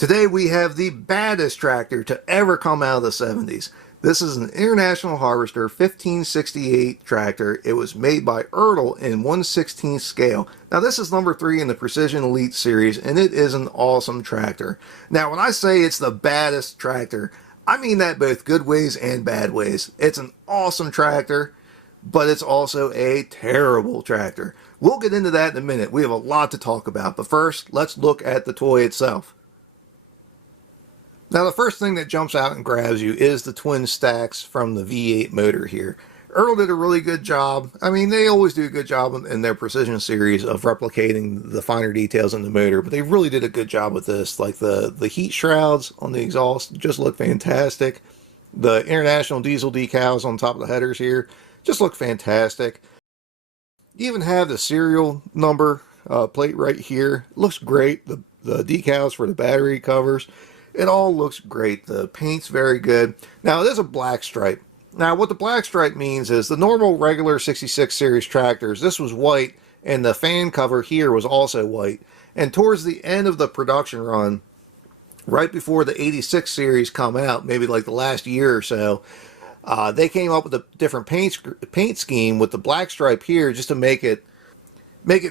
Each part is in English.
Today we have the baddest tractor to ever come out of the 70s. This is an International Harvester 1568 tractor. It was made by Ertl in 1/16 scale. Now this is number 3 in the Precision Elite series, and it is an awesome tractor. Now when I say it's the baddest tractor, I mean that both good ways and bad ways. It's an awesome tractor, but it's also a terrible tractor. We'll get into that in a minute. We have a lot to talk about, but first let's look at the toy itself. Now the first thing that jumps out and grabs you is the twin stacks from the V8 motor here. Ertl did a really good job. I mean, they always do a good job in their Precision series of replicating the finer details in the motor, but they really did a good job with this. Like the heat shrouds on the exhaust just look fantastic. The International diesel decals on top of the headers here just look fantastic. You even have the serial number plate right here. It looks great. The decals for the battery covers. It all looks great. The paint's very good. Now, it is a black stripe. Now, what the black stripe means is the normal regular 66 series tractors, this was white, and the fan cover here was also white. And towards the end of the production run, right before the 86 series come out, maybe like the last year or so, they came up with a different paint scheme with the black stripe here just to make it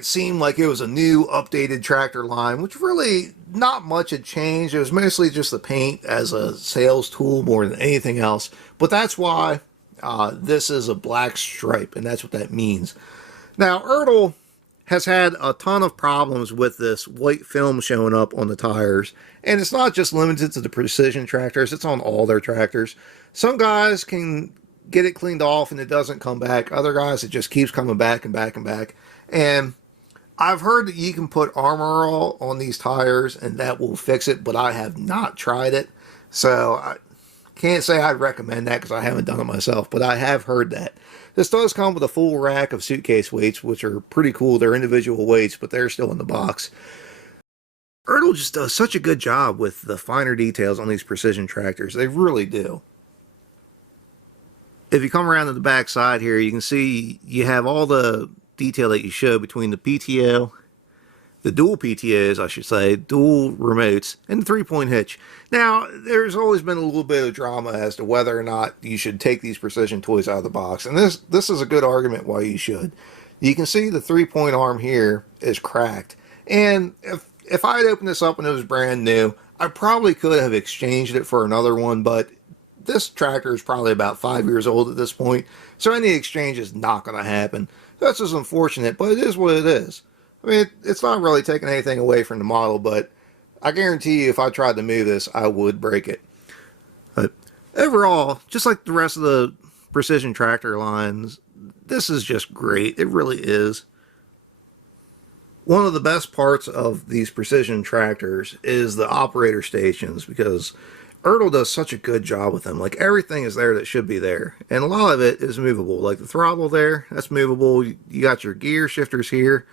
seem like it was a new updated tractor line, which really not much had changed. It was mostly just the paint as a sales tool more than anything else. But that's why this is a black stripe, and that's what that means. Now, Ertl has had a ton of problems with this white film showing up on the tires, and it's not just limited to the Precision tractors, it's on all their tractors. Some guys can get it cleaned off and it doesn't come back. Other guys, it just keeps coming back and back and back. And I've heard that you can put Armor All on these tires and that will fix it, but I have not tried it. So I can't say I'd recommend that because I haven't done it myself, but I have heard that. This does come with a full rack of suitcase weights, which are pretty cool. They're individual weights, but they're still in the box. Ertl just does such a good job with the finer details on these Precision tractors. They really do. If you come around to the back side here, you can see you have all the detail that you show between the PTO, the dual PTOs, I should say, dual remotes, and the 3-point hitch. Now, there's always been a little bit of drama as to whether or not you should take these Precision toys out of the box, and this is a good argument why you should. You can see the 3-point arm here is cracked, and if I had opened this up and it was brand new, I probably could have exchanged it for another one, but this tractor is probably about 5 years old at this point, so any exchange is not going to happen. That's just unfortunate, but it is what it is. I mean, it's not really taking anything away from the model, but I guarantee you if I tried to move this, I would break it. But overall, just like the rest of the Precision tractor lines, this is just great. It really is. One of the best parts of these Precision tractors is the operator stations, because Ertl does such a good job with them. Like, everything is there that should be there, and a lot of it is movable. Like the throttle there, that's movable. You got your gear shifters here.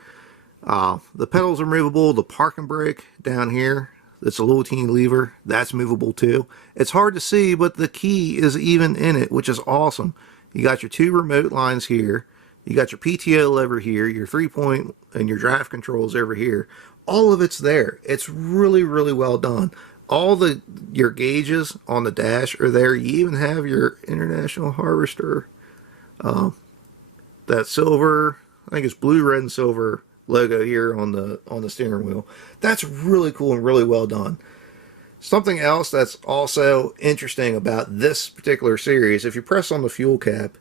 The pedals are movable. The parking brake down here, that's a little teeny lever, that's movable too. It's hard to see, but the key is even in it, which is awesome. You got your 2 remote lines here. You got your PTO lever here, your 3-point and your draft controls over here. All of it's there. It's really, really well done. All your gauges on the dash are there. You even have your International Harvester, that silver, I think it's blue, red, and silver logo here on the steering wheel. That's really cool and really well done. Something else that's also interesting about this particular series, if you press on the fuel cap,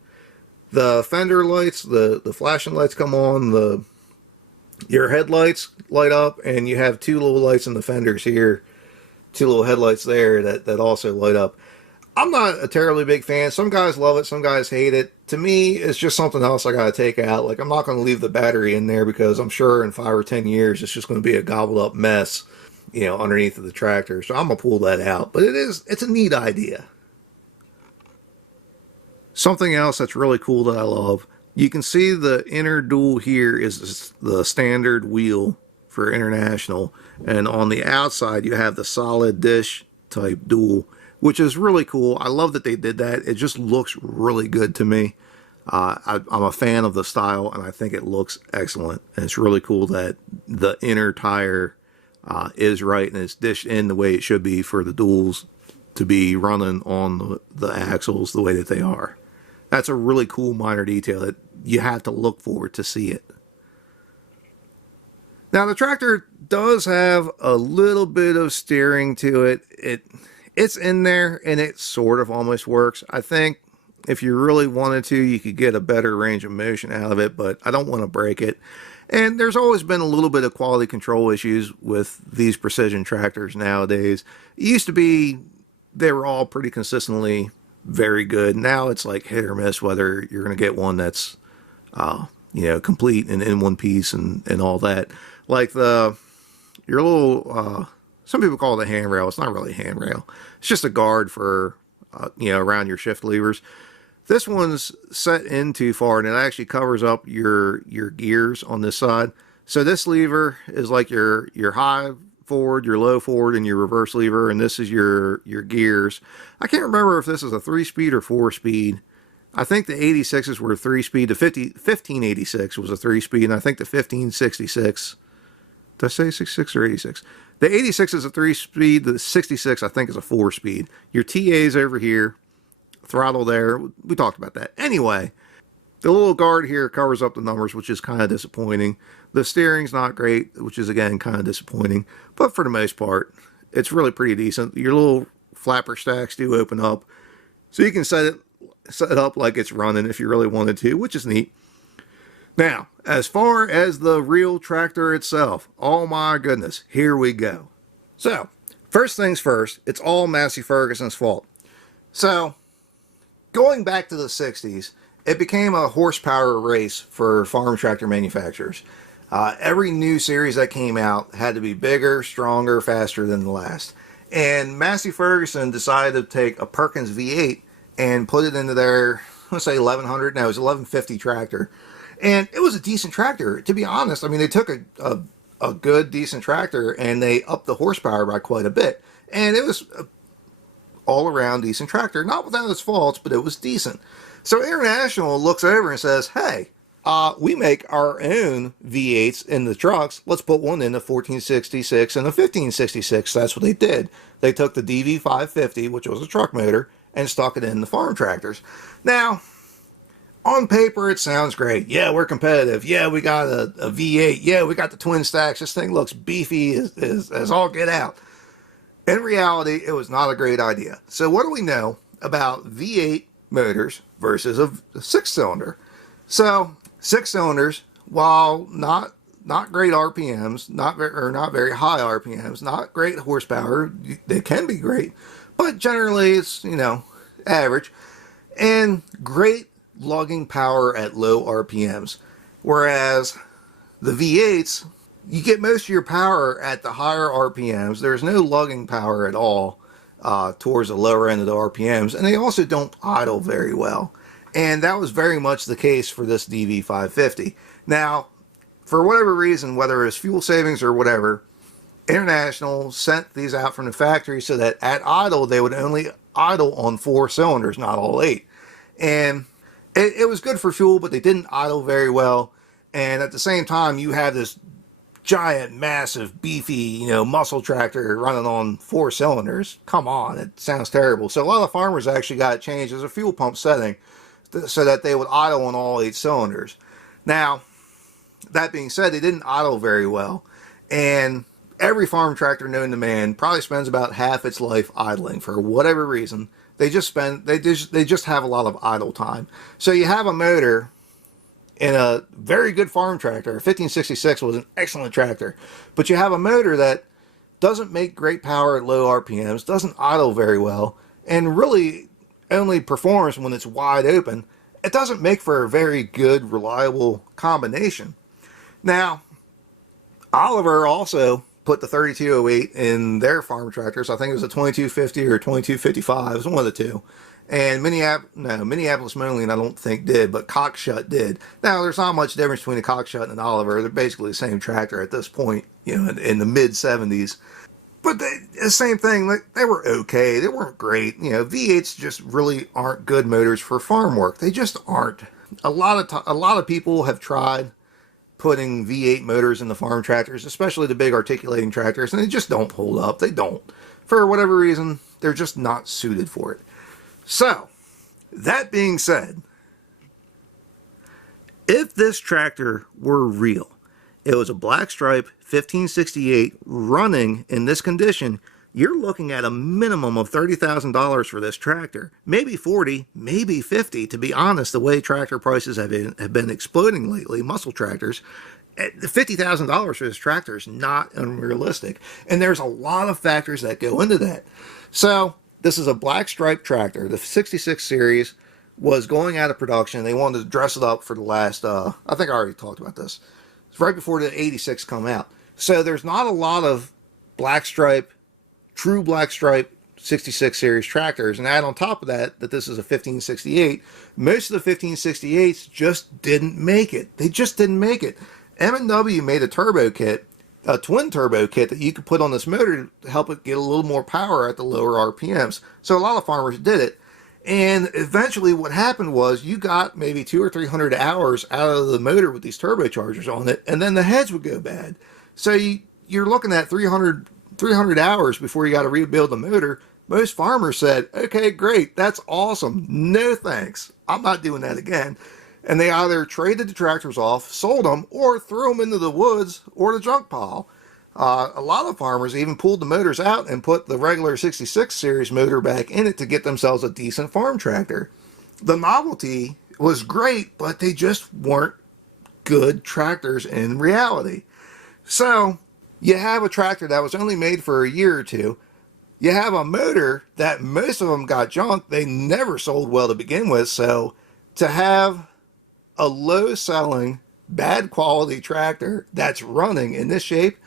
the fender lights, the flashing lights come on, your headlights light up, and you have 2 little lights in the fenders here. 2 little headlights there that also light up. I'm not a terribly big fan. Some guys love it, some guys hate it. To me, it's just something else I gotta take out. Like, I'm not going to leave the battery in there because I'm sure in 5 or 10 years it's just going to be a gobbled up mess, you know, underneath of the tractor. So I'm going to pull that out. But it's a neat idea. Something else that's really cool that I love, you can see the inner dual here is the standard wheel for International, and on the outside you have the solid dish type dual, which is really cool. I love that they did that. It just looks really good to me. I'm a fan of the style, and I think it looks excellent, and it's really cool that the inner tire is right and it's dished in the way it should be for the duals to be running on the axles the way that they are. That's a really cool minor detail that you have to look for to see it. Now the tractor does have a little bit of steering to it. It's in there and it sort of almost works. I think if you really wanted to, you could get a better range of motion out of it, but I don't want to break it. And there's always been a little bit of quality control issues with these precision tractors nowadays. It used to be they were all pretty consistently very good. Now it's like hit or miss whether you're going to get one that's complete and in one piece and all that. Like your little some people call it a handrail. It's not really a handrail. It's just a guard for around your shift levers. This one's set in too far and it actually covers up your gears on this side. So this lever is like your high forward, your low forward, and your reverse lever, and this is your gears. I can't remember if this is a 3-speed or 4-speed. I think the 86s were 3-speed. The 1586 was a 3-speed, and I think the 1566, did I say 66 or 86? The 86 is a 3-speed, the 66 I think is a 4-speed. Your TA's over here, throttle there. We talked about that. Anyway, the little guard here covers up the numbers, which is kind of disappointing. The steering's not great, which is again kind of disappointing. But for the most part, it's really pretty decent. Your little flapper stacks do open up, so you can set it up like it's running if you really wanted to, which is neat. Now, as far as the real tractor itself, oh my goodness, here we go. So, first things first, it's all Massey Ferguson's fault. So, going back to the 60s, it became a horsepower race for farm tractor manufacturers. Every new series that came out had to be bigger, stronger, faster than the last. And Massey Ferguson decided to take a Perkins V8 and put it into their, let's say 1100, no, it was 1150 tractor. And it was a decent tractor, to be honest. I mean, they took a good, decent tractor and they upped the horsepower by quite a bit. And it was all-around decent tractor. Not without its faults, but it was decent. So International looks over and says, hey, we make our own V8s in the trucks. Let's put one in the 1466 and the 1566. That's what they did. They took the DV550, which was a truck motor, and stuck it in the farm tractors. Now, on paper, it sounds great. Yeah, we're competitive. Yeah, we got a V8. Yeah, we got the twin stacks. This thing looks beefy as all get out. In reality, it was not a great idea. So what do we know about V8 motors versus a 6-cylinder? So 6 cylinders, while not great RPMs, not very high RPMs, not great horsepower, they can be great, but generally it's average, and great lugging power at low RPMs. Whereas the V8s, you get most of your power at the higher RPMs. There's no lugging power at all towards the lower end of the RPMs, and they also don't idle very well. And that was very much the case for this DV550. Now, for whatever reason, whether it's fuel savings or whatever, International sent these out from the factory so that at idle, they would only idle on 4 cylinders, not all 8. And it was good for fuel, but they didn't idle very well. And at the same time, you have this giant, massive, beefy, muscle tractor running on 4 cylinders. Come on, it sounds terrible. So a lot of farmers actually got it changed as a fuel pump setting so that they would idle on all 8 cylinders. Now, that being said, they didn't idle very well. And every farm tractor known to man probably spends about half its life idling for whatever reason. They just have a lot of idle time. So you have a motor in a very good farm tractor. A 1566 was an excellent tractor, but you have a motor that doesn't make great power at low RPMs, doesn't idle very well, and really only performs when it's wide open. It doesn't make for a very good, reliable combination. Now, Oliver also put the 3208 in their farm tractors. I think it was a 2250 or 2255. It was one of the two. And Minneapolis Moline I don't think did, but Cockshut did. Now, there's not much difference between a Cockshut and an Oliver. They're basically the same tractor at this point, in the mid-70s. But the same thing, they were okay. They weren't great. V8s just really aren't good motors for farm work. They just aren't. A lot of people have tried putting V8 motors in the farm tractors, especially the big articulating tractors, and they just don't hold up. They don't. For whatever reason, they're just not suited for it. So, that being said, if this tractor were real, it was a black stripe 1568 running in this condition, you're looking at a minimum of $30,000 for this tractor. Maybe 40, maybe 50, to be honest, the way tractor prices have been exploding lately, muscle tractors. $50,000 for this tractor is not unrealistic. And there's a lot of factors that go into that. So, this is a black stripe tractor. The 66 series was going out of production. They wanted to dress it up for the last, I think I already talked about this. It's right before the 86 come out. So there's not a lot of black stripe, true black stripe 66 series tractors. And add on top of that, that this is a 1568. Most of the 1568s just didn't make it. They just didn't make it. M&W made a turbo kit, a twin turbo kit that you could put on this motor to help it get a little more power at the lower RPMs. So a lot of farmers did it. And eventually what happened was you got maybe 200 or 300 hours out of the motor with these turbochargers on it, and then the heads would go bad. So you're looking at 300 hours before you got to rebuild the motor. Most farmers said, okay, great, that's awesome. No thanks. I'm not doing that again. And they either traded the tractors off, sold them, or threw them into the woods or the junk pile. A lot of farmers even pulled the motors out and put the regular 66 series motor back in it to get themselves a decent farm tractor. The novelty was great, but they just weren't good tractors in reality. So, you have a tractor that was only made for a year or two. You have a motor that most of them got junk. They never sold well to begin with. So, to have a low-selling, bad quality tractor that's running in this shape,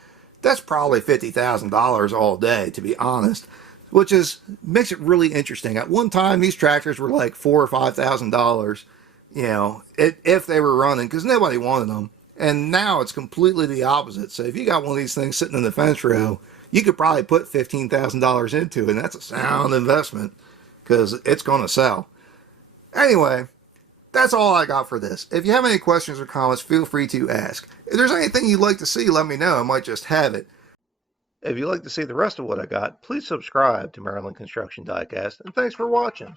that's probably $50,000 all day, to be honest, which makes it really interesting. At one time, these tractors were like $4,000 or $5,000, you know, if they were running, because nobody wanted them. And now it's completely the opposite. So if you got one of these things sitting in the fence row, you could probably put $15,000 into it, and that's a sound investment because it's going to sell. Anyway, that's all I got for this. If you have any questions or comments, feel free to ask. If there's anything you'd like to see, let me know. I might just have it. If you'd like to see the rest of what I got, please subscribe to Maryland Construction Diecast, and thanks for watching.